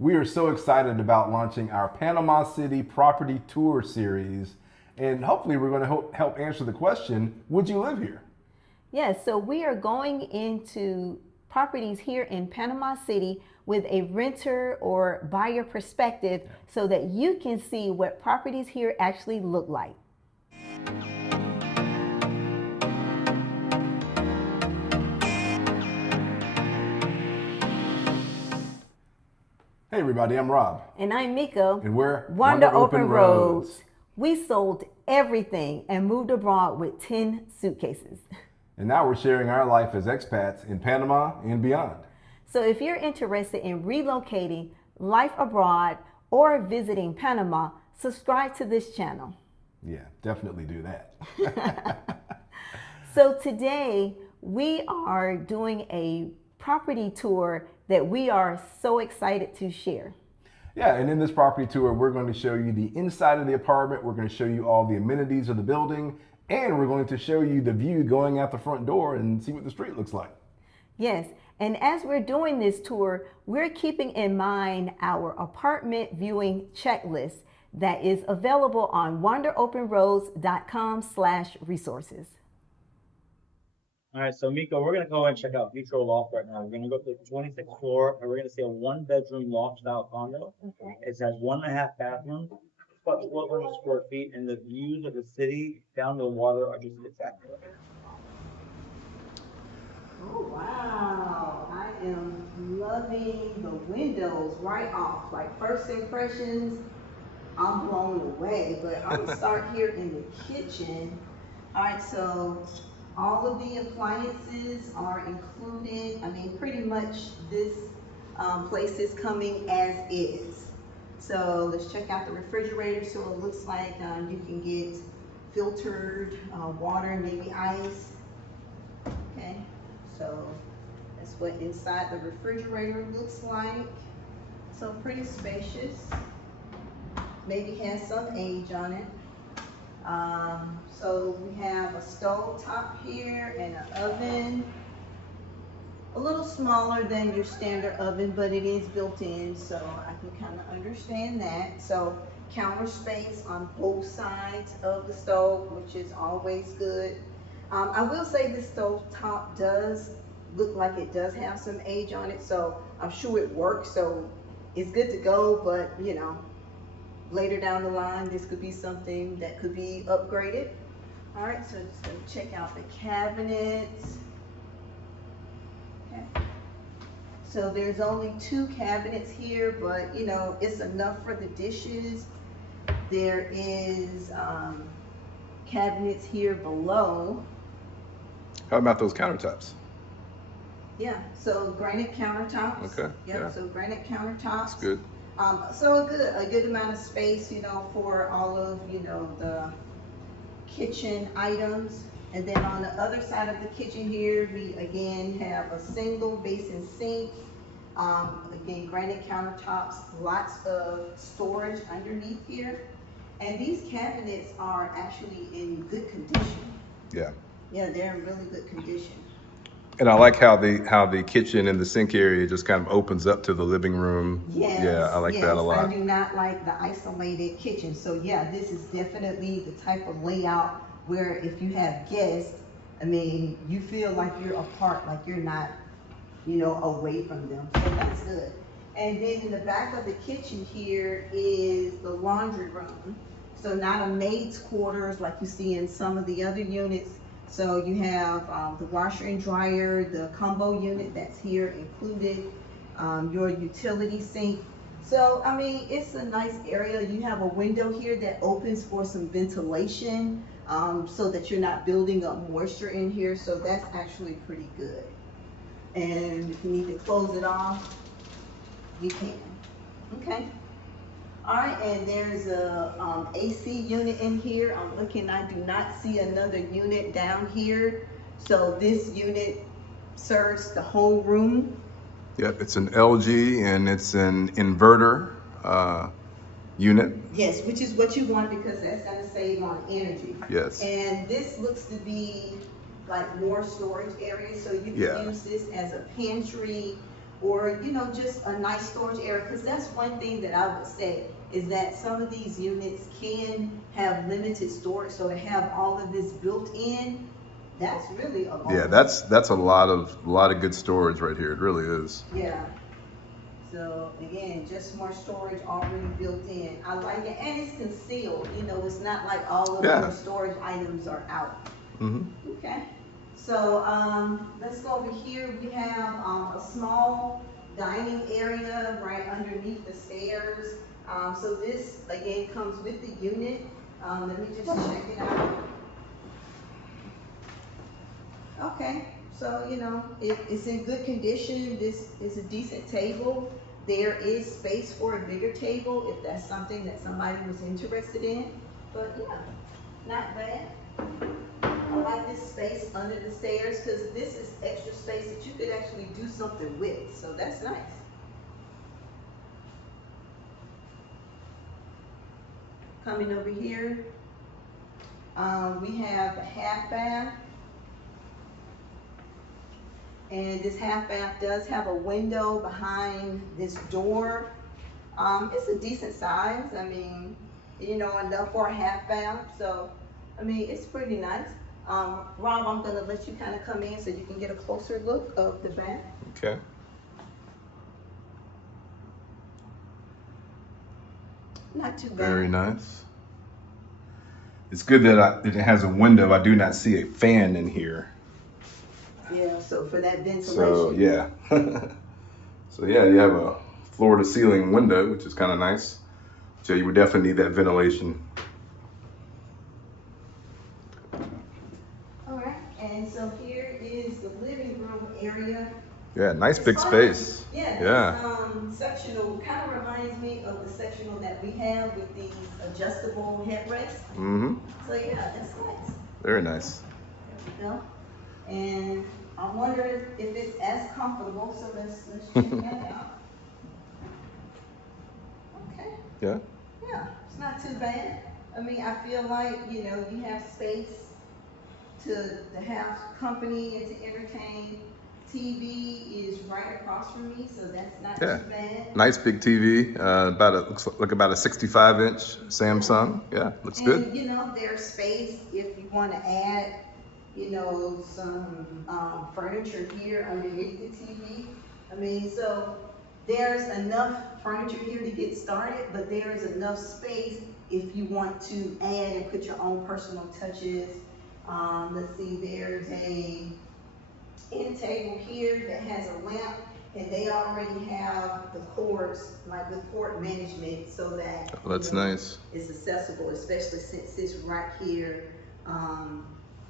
We are so excited about launching our Panama City property tour series, and hopefully we're going to help answer the question, would you live here? Yes, so we are going into properties here in Panama City with a renter or buyer perspective so that you can see what properties here actually look like. Hey everybody, I'm Rob. And I'm Miko. And we're Wander Open Roads. We sold everything and moved abroad with 10 suitcases. And now we're sharing our life as expats in Panama and beyond. So if you're interested in relocating, life abroad, or visiting Panama, subscribe to this channel. Yeah, definitely do that. So today we are doing a property tour that we are so excited to share. Yeah, and in this property tour, we're going to show you the inside of the apartment. We're going to show you all the amenities of the building, and we're going to show you the view going out the front door and see what the street looks like. Yes, and as we're doing this tour, we're keeping in mind our apartment viewing checklist that is available on wanderopenroads.com/resources. All right, so Miko, we're gonna go and check out Vitro Loft right now. We're gonna go to the 26th floor, and we're gonna see a one-bedroom loft-style condo. Okay. It has 1.5 bathrooms, plus 1,200 square feet, and the views of the city down to the water are just spectacular. Oh wow! I am loving the windows right off. Like first impressions, I'm blown away. But I'm gonna start here in the kitchen. All right, so all of the appliances are included. I mean, pretty much this place is coming as is. So let's check out the refrigerator. So it looks like you can get filtered water and maybe ice. Okay, so that's what inside the refrigerator looks like. So pretty spacious. Maybe has some age on it. So we have a stove top here and an oven, a little smaller than your standard oven, but it is built in, so I can kind of understand that. So counter space on both sides of the stove, which is always good. I will say this stove top does look like it does have some age on it, so I'm sure it works, so it's good to go, but you know, later down the line, this could be something that could be upgraded. All right, so just gonna check out the cabinets. Okay. So there's only 2 cabinets here, but you know, it's enough for the dishes. There is cabinets here below. How about those countertops? Yeah, so granite countertops. Okay. Yep, yeah. So granite countertops. That's good. So a good amount of space, you know, for all of, you know, the kitchen items. And then on the other side of the kitchen here, we again have a single basin sink. Again, granite countertops, lots of storage underneath here. And these cabinets are actually in good condition. Yeah. Yeah, they're in really good condition. And I like how the kitchen and the sink area just kind of opens up to the living room. Yes, yeah, I like that a lot. I do not like the isolated kitchen. So yeah, this is definitely the type of layout where if you have guests, I mean, you feel like you're apart, like you're not, you know, away from them. So that's good. And then in the back of the kitchen here is the laundry room. So not a maid's quarters like you see in some of the other units. So you have the washer and dryer, the combo unit that's here included, your utility sink. So, I mean, it's a nice area. You have a window here that opens for some ventilation so that you're not building up moisture in here. So that's actually pretty good. And if you need to close it off, you can. Okay. All right, and there's a AC unit in here. I'm looking, I do not see another unit down here. So this unit serves the whole room. Yep, it's an LG and it's an inverter unit. Yes, which is what you want because that's gonna save on energy. Yes. And this looks to be like more storage area, so you can use this as a pantry, or, you know, just a nice storage area. Because that's one thing that I would say is that some of these units can have limited storage. So to have all of this built in, that's really a Yeah, bonus. that's a lot of good storage right here. It really is. Yeah. So again, just more storage already built in. I like it, and it's concealed. You know, it's not like all of Yeah. your storage items are out. Hmm. Okay. So let's go over here. We have a small dining area right underneath the stairs. So this again comes with the unit. Let me just check it out. Okay, so you know, it's in good condition. This is a decent table. There is space for a bigger table if that's something that somebody was interested in. But yeah, not bad. I like this space under the stairs because this is extra space that you could actually do something with. So that's nice. Coming over here, we have the half bath. And this half bath does have a window behind this door. It's a decent size. I mean, you know, enough for a half bath. So, I mean, it's pretty nice. Rob, I'm gonna let you kind of come in so you can get a closer look of the bath. Okay. Not too bad. Very nice. It's good that it has a window. I do not see a fan in here. Yeah, so for that ventilation. So yeah. So yeah, you have a floor to ceiling window, which is kind of nice. So you would definitely need that ventilation. All right, and so here is the living room area. Yeah, nice It's big fun. space. Yeah, Yeah. this sectional kind of reminds me of the sectional that we have with these adjustable headrests. Mm-hmm. So yeah, that's nice. Very nice. There we go. And I wonder if it's as comfortable, so let's check that out. Okay, Yeah. yeah, it's not too bad. I mean, I feel like, you know, you have space to have company and to entertain. TV is right across from me, so that's not Yeah. too bad. Nice big TV. Looks like about a 65-inch Samsung. Yeah, looks good. And you know, there's space if you want to add, you know, some furniture here underneath the TV. I mean, so there's enough furniture here to get started, but there is enough space if you want to add and put your own personal touches. Let's see, there's a end table here that has a lamp, and they already have the cords, like the cord management, so that Oh, that's nice. it's accessible, especially since it's right here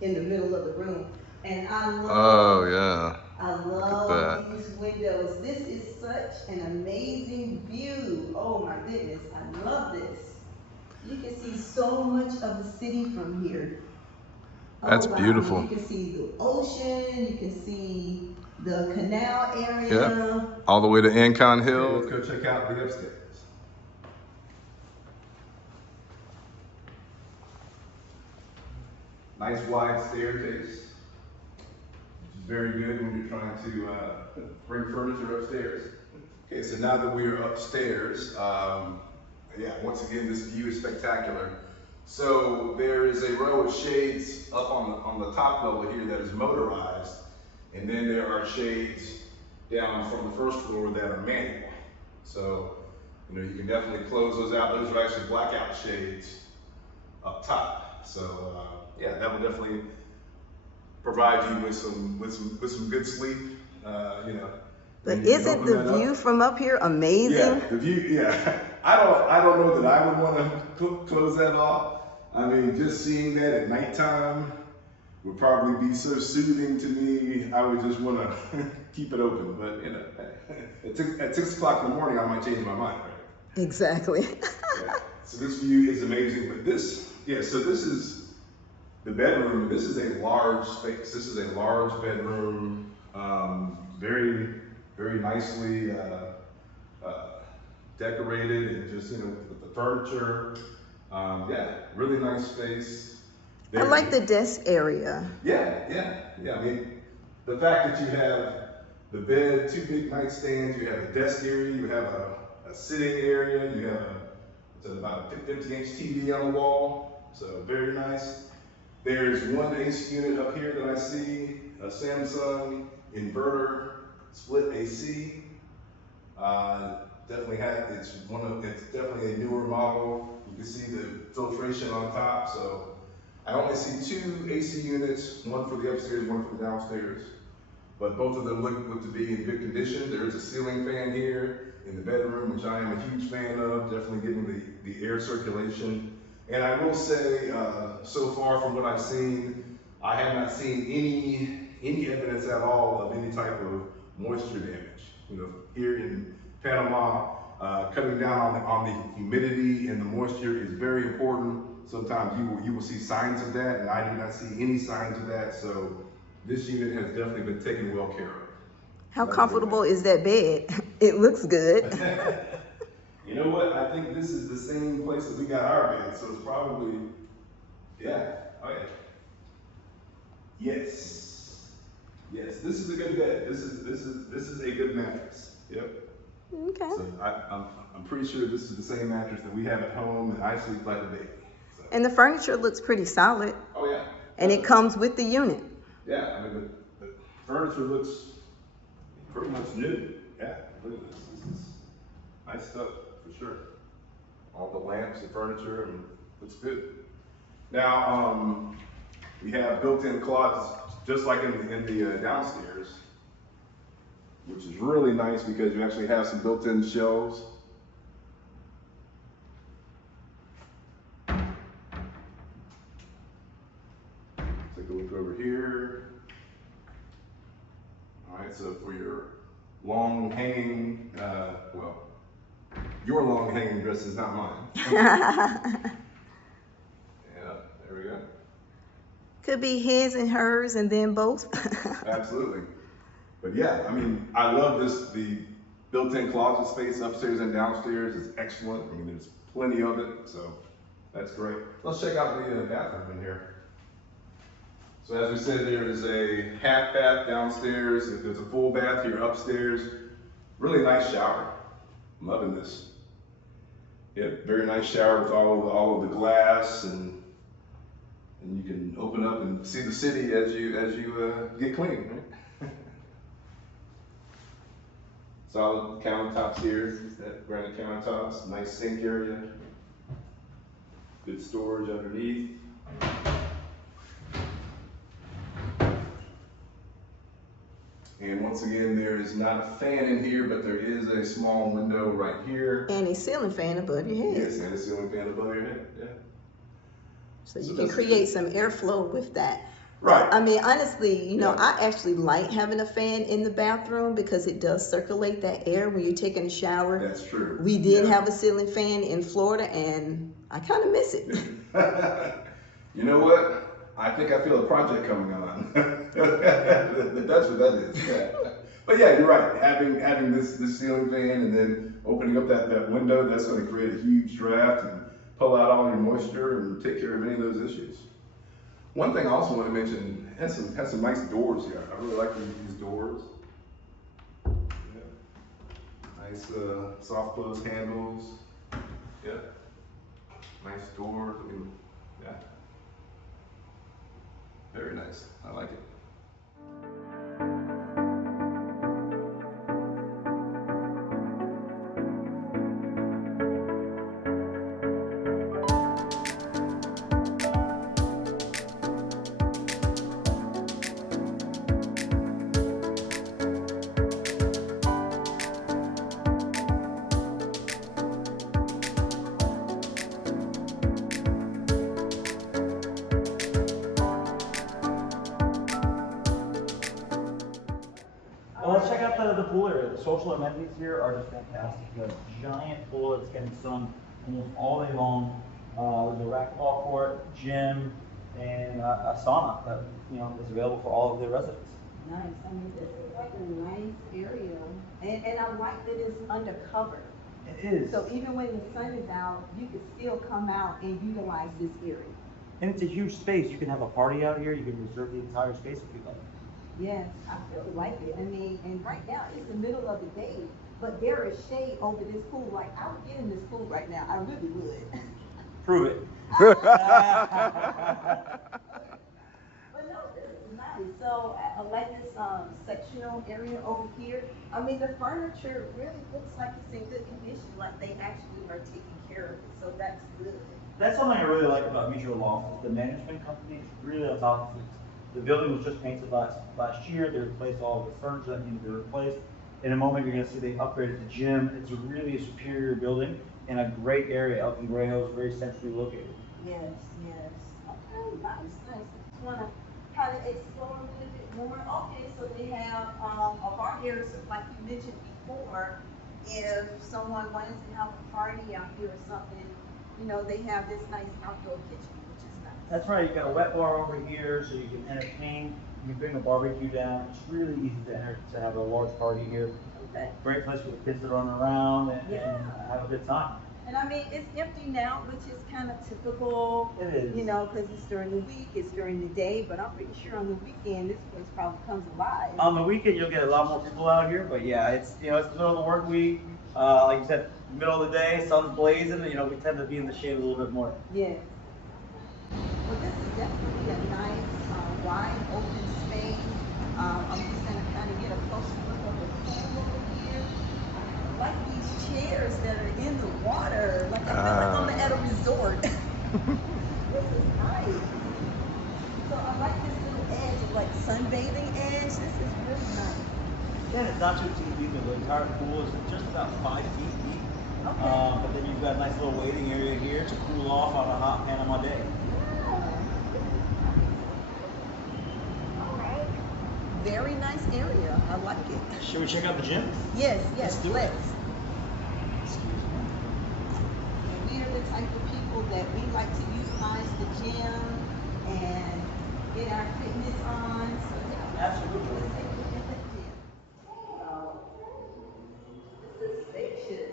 in the middle of the room. And I love these windows. This is such an amazing view. Oh my goodness, I love this. You can see so much of the city from here. That's wow. beautiful. You can see the ocean, you can see the canal area. Yeah. All the way to Ancon Hill. Let's go check out the upstairs. Nice wide staircase, which is very good when you're trying to bring furniture upstairs. Okay, so now that we are upstairs, yeah, once again, this view is spectacular. So there is a row of shades up on the top level here that is motorized, and then there are shades down from the first floor that are manual. So, you know, you can definitely close those out. Those are actually blackout shades up top. So, yeah, that will definitely provide you with some good sleep. You know. But isn't the view from up here amazing? Yeah, the view. Yeah, I don't know that I would want to close that off. I mean, just seeing that at nighttime would probably be so soothing to me. I would just want to keep it open. But you know, at 6 o'clock in the morning, I might change my mind. Right? Exactly. Yeah. So this view is amazing. But this, yeah. So this is the bedroom. This is a large space. This is a large bedroom. Very nicely decorated, and just, you know, with the furniture. Yeah, really nice space. I like the desk area. Yeah. I mean, the fact that you have the bed, 2 big nightstands, you have a desk area, you have a sitting area, you have about a 50-inch TV on the wall, so very nice. There's one AC unit up here that I see, a Samsung inverter, split AC. It's definitely a newer model. You can see the filtration on top, so I only see 2 AC units, one for the upstairs, one for the downstairs. But both of them look to be in good condition. There is a ceiling fan here in the bedroom, which I am a huge fan of, definitely giving the air circulation. And I will say, so far from what I've seen, I have not seen any evidence at all of any type of moisture damage. You know, here in Panama, cutting down on the humidity and the moisture is very important. Sometimes you will see signs of that, and I do not see any signs of that. So this unit has definitely been taken well care of. How comfortable is that bed? It looks good. You know what? I think this is the same place that we got our bed, so it's probably, yeah, oh yeah. Yes, this is a good bed. This is a good mattress. Yep. Okay. So I'm pretty sure this is the same mattress that we have at home, and I sleep like a baby. So. And the furniture looks pretty solid. Oh yeah. And it comes with the unit. Yeah, I mean the furniture looks pretty much new. Yeah, look at this. This is nice stuff for sure. All the lamps, the furniture, and looks good. Now we have built-in closets, just like in the downstairs, which is really nice because you actually have some built-in shelves. Take a look over here. All right, so for your long hanging, your long hanging dresses, not mine. Yeah, there we go. Could be his and hers and then both. Absolutely. But yeah, I mean, I love the built-in closet space upstairs and downstairs is excellent. I mean, there's plenty of it, so that's great. Let's check out the bathroom in here. So as we said, there is a half bath downstairs. There's a full bath here upstairs. Really nice shower. I'm loving this. Yeah, very nice shower with all of the glass, and you can open up and see the city as you get clean, right? Solid countertops here. That granite countertops. Nice sink area. Good storage underneath. And once again, there is not a fan in here, but there is a small window right here. And a ceiling fan above your head. Yes, and a ceiling fan above your head, yeah. So you can create some airflow with that. Right. I mean, honestly, you know, Yeah. I actually like having a fan in the bathroom because it does circulate that air when you're taking a shower. That's true. We did Yeah. have a ceiling fan in Florida, and I kind of miss it. You know what? I think I feel a project coming on. That's what that is. Yeah. But yeah, you're right. Having this ceiling fan and then opening up that window, that's going to create a huge draft and pull out all your moisture and take care of any of those issues. One thing I also want to mention, it has some nice doors here. I really like these doors. Yeah. Nice soft close handles. Yeah. Nice doors. I mean, yeah. Very nice. I like it. Well, let's check out the pool area. The social amenities here are just fantastic. You have a giant pool that's getting sun almost all day long. There's a racquetball court, gym, and a sauna that is available for all of the residents. Nice. I mean, this is like a nice area, and I like that it's undercover. It is. So even when the sun is out, you can still come out and utilize this area. And it's a huge space. You can have a party out here. You can reserve the entire space if you'd like. Yes, I feel like it. I mean, and right now it's the middle of the day, but there is shade over this pool. Like I would get in this pool right now. I really would. Prove it. But no, this is nice. So I like this sectional area over here. I mean, the furniture really looks like it's in good condition, like they actually are taking care of it. So that's good. That's something I really like about Mutual Loft, is the management company is really on top of things. The building was just painted last year, they replaced all of the furniture that needed to be replaced. In a moment, you're gonna see they upgraded the gym, it's a really superior building in a great area. El Cangrejo is very centrally located. Yes, yes. Okay, nice, nice. I just wanna kind of explore a little bit more. Okay, so they have a bar here, so like you mentioned before, if someone wanted to have a party out here or something, you know, they have this nice outdoor kitchen, which is nice. That's right, you got a wet bar over here, so you can entertain, you can bring a barbecue down, it's really easy to have a large party here. Okay. Great place for the kids to run around and Yeah. have a good time. And I mean, it's empty now, which is kind of typical. It is. You know, because it's during the week, it's during the day, but I'm pretty sure on the weekend, this place probably comes alive. On the weekend, you'll get a lot more people out here, but yeah, it's, you know, it's the middle of the work week. Like you said, middle of the day, sun's blazing, you know, we tend to be in the shade a little bit more. Yes. Well, this is definitely a nice, wide open space. I'm just gonna kind of get a closer look of the pool over here. I like these chairs that are in the water, like I feel like I'm at a resort. This is nice. So I like this little edge, like sunbathing edge. This is really nice. Yeah, it's not too deep either. The entire pool is just about 5 feet deep. Okay. But then you've got a nice little waiting area here to cool off on a hot Panama day. All right. Very nice area. I like it. Should we check out the gym? Yes, yes, Let's do it. let's. And we are the type of people that we like to utilize the gym and get our fitness on. So yeah, Absolutely. let's take a look at the gym. Wow. This is spacious.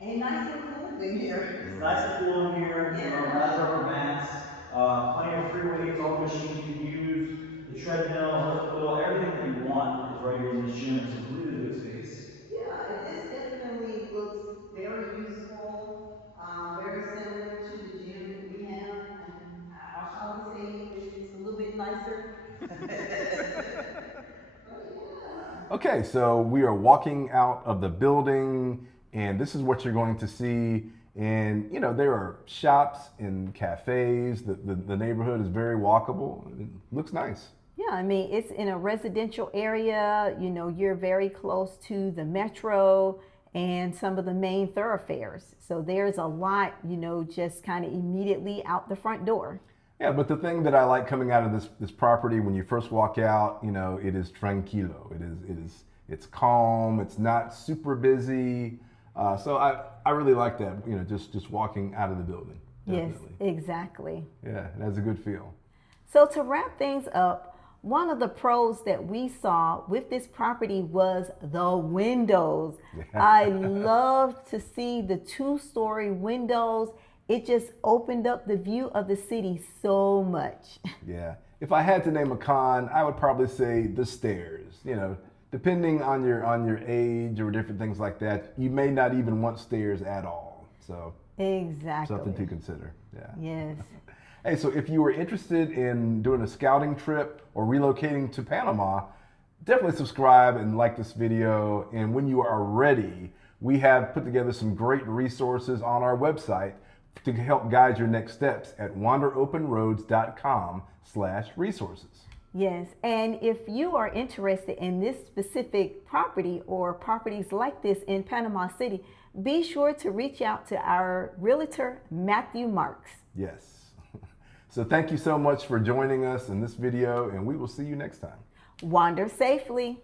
And nice and cool in here. It's nice and cool in here, you know, nice rubber mats, plenty of free weights, all the machines you can use, the treadmill, hospital, everything that you want is right here in this gym. It's a really good space. Yeah, and this definitely looks very useful, very similar to the gym that we have. I'll probably say it's a little bit nicer. But yeah. Okay, so we are walking out of the building, and this is what you're going to see. And you know, there are shops and cafes. The neighborhood is very walkable. It looks nice. Yeah, I mean, it's in a residential area. You know, you're very close to the metro and some of the main thoroughfares. So there's a lot, you know, just kind of immediately out the front door. Yeah, but the thing that I like coming out of this property when you first walk out, you know, it is tranquilo. It's calm. It's not super busy. So I really like that. You know, just walking out of the building. Definitely. Yes, exactly. Yeah, it has a good feel. So to wrap things up, one of the pros that we saw with this property was the windows. I love to see the 2-story windows. It just opened up the view of the city so much. Yeah. If I had to name a con, I would probably say the stairs. You know, depending on your age or different things like that, you may not even want stairs at all. So Exactly. something to consider. Yeah. Yes. Hey, so if you were interested in doing a scouting trip or relocating to Panama, definitely subscribe and like this video. And when you are ready, we have put together some great resources on our website to help guide your next steps at wanderopenroads.com/resources. Yes, and if you are interested in this specific property or properties like this in Panama City, be sure to reach out to our realtor, Matthew Marks. Yes. So thank you so much for joining us in this video, and we will see you next time. Wander safely.